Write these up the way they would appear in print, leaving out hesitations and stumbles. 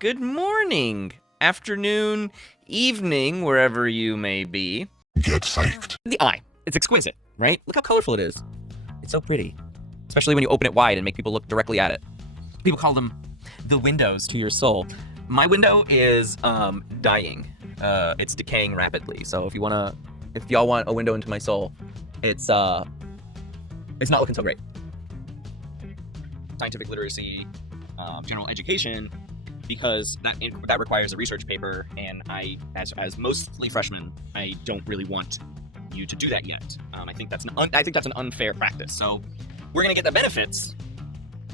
Good morning, afternoon, evening, wherever you may be. Get psyched. The eye. It's exquisite, right? Look how colorful it is. It's so pretty. Especially when you open it wide and make people look directly at it. People call them the windows to your soul. My window is dying. It's decaying rapidly. So if y'all want a window into my soul, it's not looking so great. Scientific literacy, general education, because that requires a research paper, and I, as mostly freshmen, I don't really want you to do that yet. I think that's an unfair practice. So we're gonna get the benefits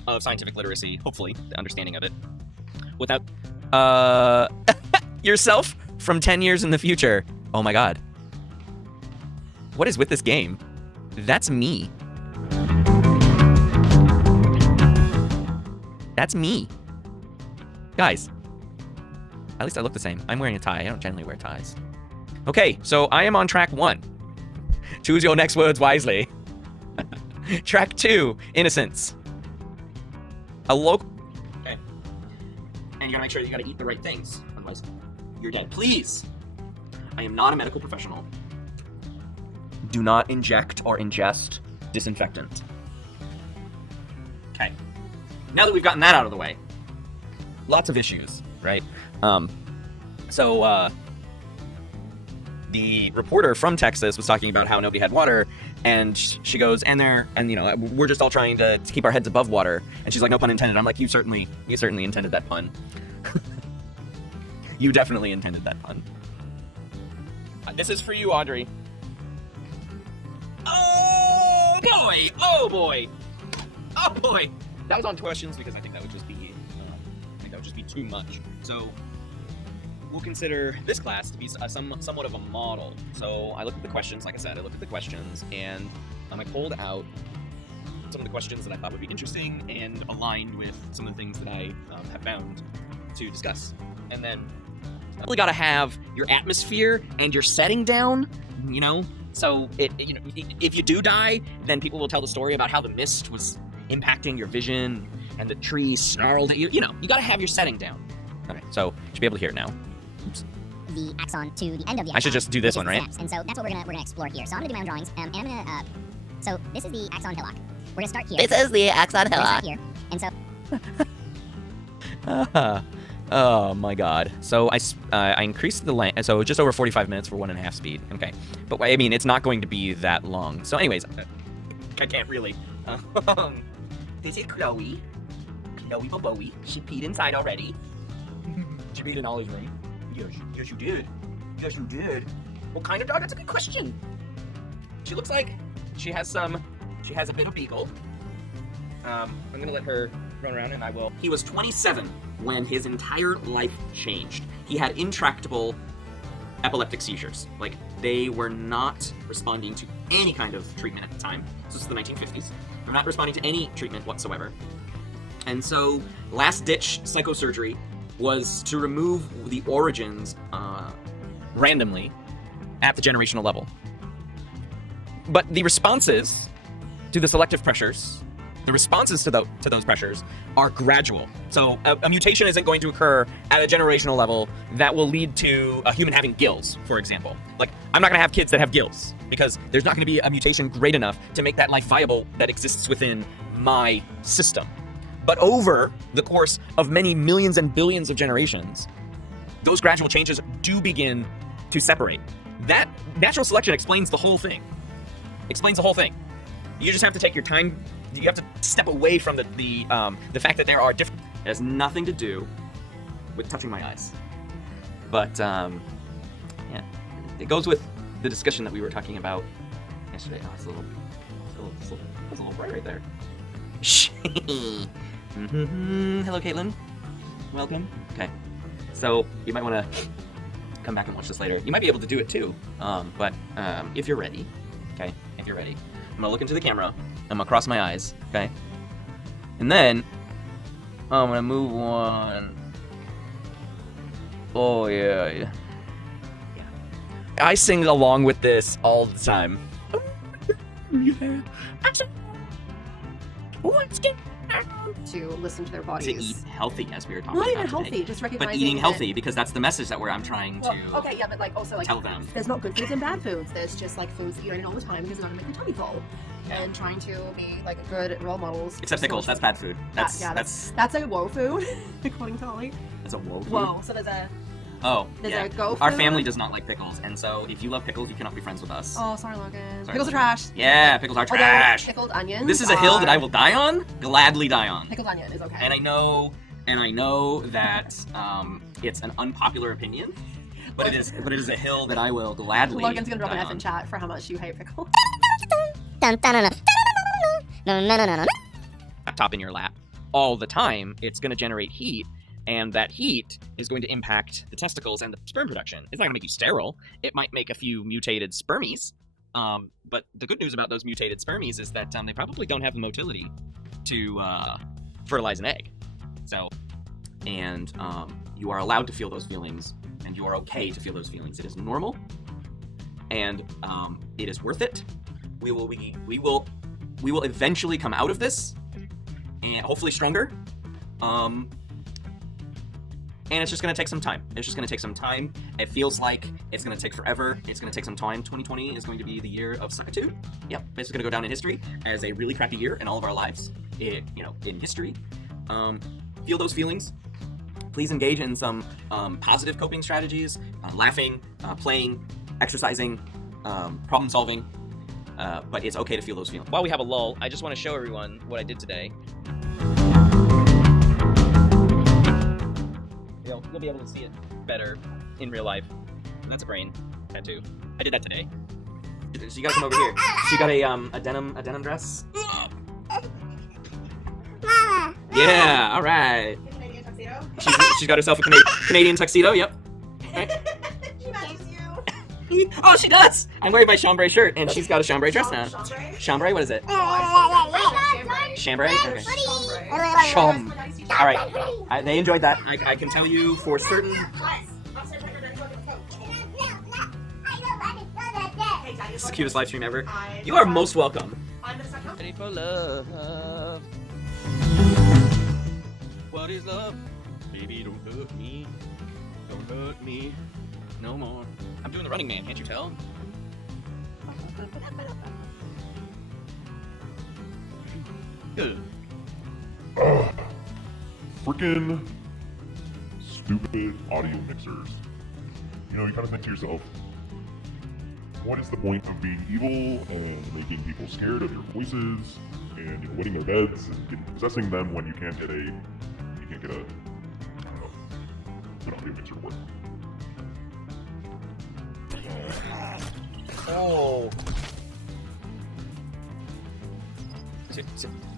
of scientific literacy, hopefully, the understanding of it, without yourself from 10 years in the future. Oh my god. What is with this game? That's me. That's me. Guys, at least I look the same. I'm wearing a tie. I don't generally wear ties. Okay, so I am on track 1. Choose your next words wisely. Track 2, innocence. Okay. And you gotta make sure that you gotta eat the right things. Otherwise, you're dead. Please! I am not a medical professional. Do not inject or ingest disinfectant. Okay. Now that we've gotten that out of the way, lots of issues, right? So the reporter from Texas was talking about how nobody had water, and she goes, and we're just all trying to keep our heads above water. And she's like, no pun intended. I'm like, you certainly intended that pun. You definitely intended that pun. This is for you, Audrey. Oh boy! Oh boy! Oh boy! That was on questions because I think that would just be too much. So we'll consider this class to be somewhat of a model. So I looked at the questions, like I said, and I pulled out some of the questions that I thought would be interesting and aligned with some of the things that I have found to discuss. And then you really got to have your atmosphere and your setting down, So if you do die, then people will tell the story about how the mist was impacting your vision and the trees snarled at you. You got to have your setting down. Okay, so you should be able to hear it now. Oops. The axon to the end of the axon. I should just do this one, right? Steps. And so that's what we're gonna explore here. So I'm gonna do my own drawings, and I'm gonna. So this is the axon hillock. We're gonna start here. This is the axon hillock. Here, and so. Oh my god. So I increased the length, so just over 45 minutes for 1.5 speed. Okay, but I mean, it's not going to be that long. So anyways, I can't really. This is Chloe. Chloe Bowie. She peed inside already. She peed in Ollie's room. Yes, you did. Yes, you did. What kind of dog? That's a good question. She looks like she has a bit of beagle. I'm gonna let her run around, and I will. He was 27 when his entire life changed. He had intractable epileptic seizures. Like, they were not responding to any kind of treatment at the time. This is the 1950s. They were not responding to any treatment whatsoever. And so, last-ditch psychosurgery was to remove the origins randomly at the generational level. But the responses to the selective pressures, the responses to those pressures are gradual. So a mutation isn't going to occur at a generational level that will lead to a human having gills, for example. Like, I'm not going to have kids that have gills because there's not going to be a mutation great enough to make that life viable that exists within my system. But over the course of many millions and billions of generations, those gradual changes do begin to separate. That natural selection explains the whole thing. You just have to take your time. You have to step away from the fact that there are different. It has nothing to do with touching my eyes. But yeah, it goes with the discussion that we were talking about yesterday. Oh, it's a little bright right there. Hello, Caitlin. Welcome. Okay. So you might want to come back and watch this later. You might be able to do it too. But if you're ready, okay. If you're ready, I'm gonna look into the camera. I'm gonna cross my eyes, okay? And then I'm gonna move one. Oh yeah. I sing along with this all the time. Let's get to listen to their bodies. to eat healthy, as we were talking Not about even today. healthy, just recognizing But eating that- healthy, because that's the message that I'm trying to okay, yeah, but like also like tell them. there's not good foods and bad foods. There's just like foods that you eat all the time because it's not gonna make your tummy full. Yeah. And trying to be like good role models. Except pickles, that's bad food. That's That's a woe food, according to Ollie. that's a woe food. Whoa. So there's a Oh, there's yeah. a go Our food. family does not like pickles, and so if you love pickles, you cannot be friends with us. Oh, sorry, Logan. Sorry, Pickles are Logan. trash. Yeah, pickles are Although trash. pickled onions. This is a hill that I are- will die on, gladly die on. Pickled onion is okay. And I know that it's an unpopular opinion, but it is a hill that I will gladly. Logan's gonna drop an die F in on. chat for how much you hate pickles. Dun, dun, dun, dun. No, no, no, no, no. Laptop in your lap all the time, it's going to generate heat, and that heat is going to impact the testicles and the sperm production. It's not going to make you sterile. It might make a few mutated spermies, but the good news about those mutated spermies is that they probably don't have the motility to fertilize an egg. So, and you are allowed to feel those feelings, and you are okay to feel those feelings. It is normal, and it is worth it. We will eventually come out of this, and hopefully stronger. And it's just going to take some time. It's just going to take some time. It feels like it's going to take forever. It's going to take some time. 2020 is going to be the year of suckitude. Yep, it's going to go down in history as a really crappy year in all of our lives. In history. Feel those feelings. Please engage in some positive coping strategies, laughing, playing, exercising, problem solving. But it's okay to feel those feelings. While we have a lull, I just want to show everyone what I did today. You'll be able to see it better in real life. And that's a brain tattoo. I did that today. So you gotta come over here. So you got a denim dress? Yeah, all right. Canadian tuxedo. She's got herself a Canadian tuxedo. Yep. Right. She matches you. Oh, she does. I'm wearing my chambray shirt, and she's got a chambray dress now. Chambray? Chambray? What is it? Chambray. Chambray? Okay. Chambray. Chum. All right. They enjoyed that. I can tell you for certain. This is the cutest live stream ever. You are most welcome. Ready for love. What is love? Baby, don't hurt me. Don't hurt me no more. I'm doing the Running Man, can't you tell? Good. Freaking stupid audio mixers. You know, you kind of think to yourself, what is the point of being evil and making people scared of your voices and wetting their beds and possessing them when you can't get a good audio mixer to work? Oh.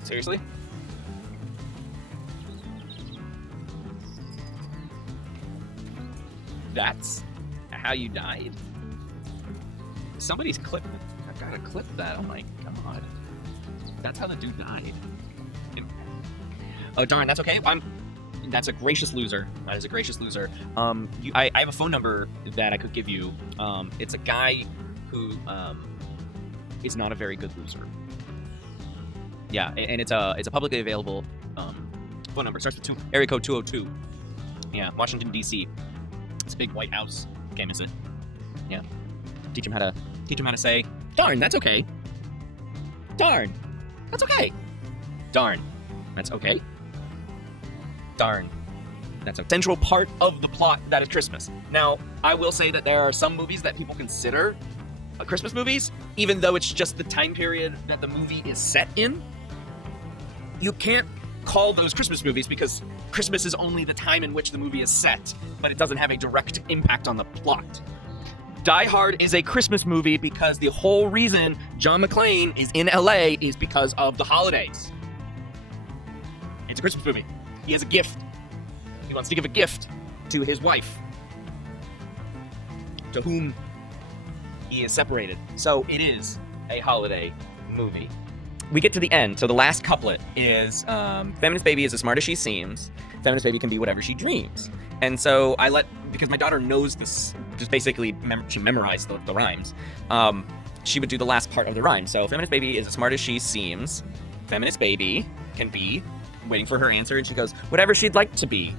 Seriously? That's how you died? Somebody's clipped it. I've gotta clip that. Oh my god. That's how the dude died. Oh darn, that's okay. That's a gracious loser. That is a gracious loser. I have a phone number that I could give you. It's a guy who is not a very good loser. Yeah, and it's a publicly available phone number. It starts with area code 202. Yeah, Washington D.C. It's a big White House. Can't miss it. Yeah, teach him how to say, darn, that's okay. Darn, that's okay. Darn, that's okay. Darn, that's a central part of the plot that is Christmas. Now, I will say that there are some movies that people consider Christmas movies, even though it's just the time period that the movie is set in. You can't call those Christmas movies because Christmas is only the time in which the movie is set, but it doesn't have a direct impact on the plot. Die Hard is a Christmas movie because the whole reason John McClane is in LA is because of the holidays. It's a Christmas movie. He has a gift. He wants to give a gift to his wife, to whom he is separated. So it is a holiday movie. We get to the end. So the last couplet is, Feminist Baby is as smart as she seems. Feminist Baby can be whatever she dreams. And so because my daughter knows this, just basically she memorized the rhymes, she would do the last part of the rhyme. So Feminist Baby is as smart as she seems. Feminist Baby can be, waiting for her answer, and she goes, whatever she'd like to be.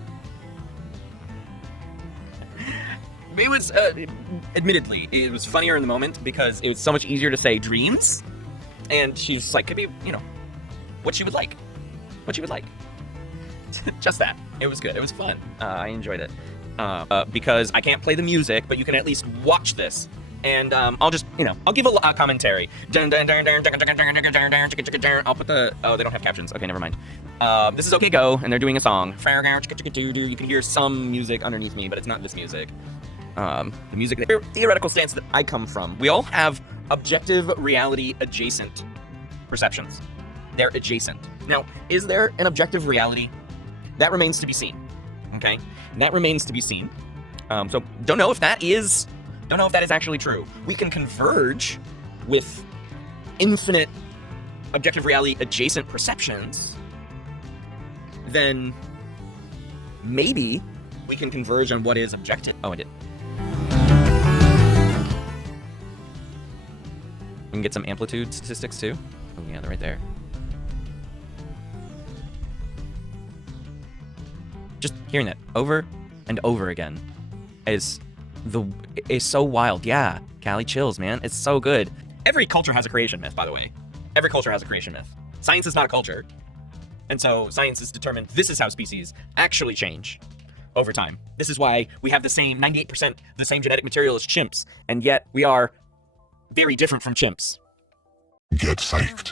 It was, admittedly, it was funnier in the moment because it was so much easier to say dreams, and she's like, could be, you know, what she would like. What she would like. Just that. It was good. It was fun. I enjoyed it. Because I can't play the music, but you can at least watch this. And I'll just, you know, I'll give a commentary. I'll put the, oh, they don't have captions. Okay, never mind. This is OK Go, and they're doing a song. You can hear some music underneath me, but it's not this music. The music, the theoretical stance that I come from. We all have objective reality adjacent perceptions. They're adjacent. Now, is there an objective reality? That remains to be seen. Okay? That remains to be seen. So don't know if that is actually true. We can converge with infinite objective reality adjacent perceptions. Then maybe we can converge on what is objective. Oh, I did. We can get some amplitude statistics too. Oh yeah, they're right there. Just hearing that over and over again is so wild. Yeah, Callie, chills, man. It's so good. Every culture has a creation myth, by the way. Every culture has a creation myth. Science is not a culture. And so science is determined this is how species actually change over time. This is why we have the same 98% the same genetic material as chimps, and yet we are very different from chimps. Get psyched.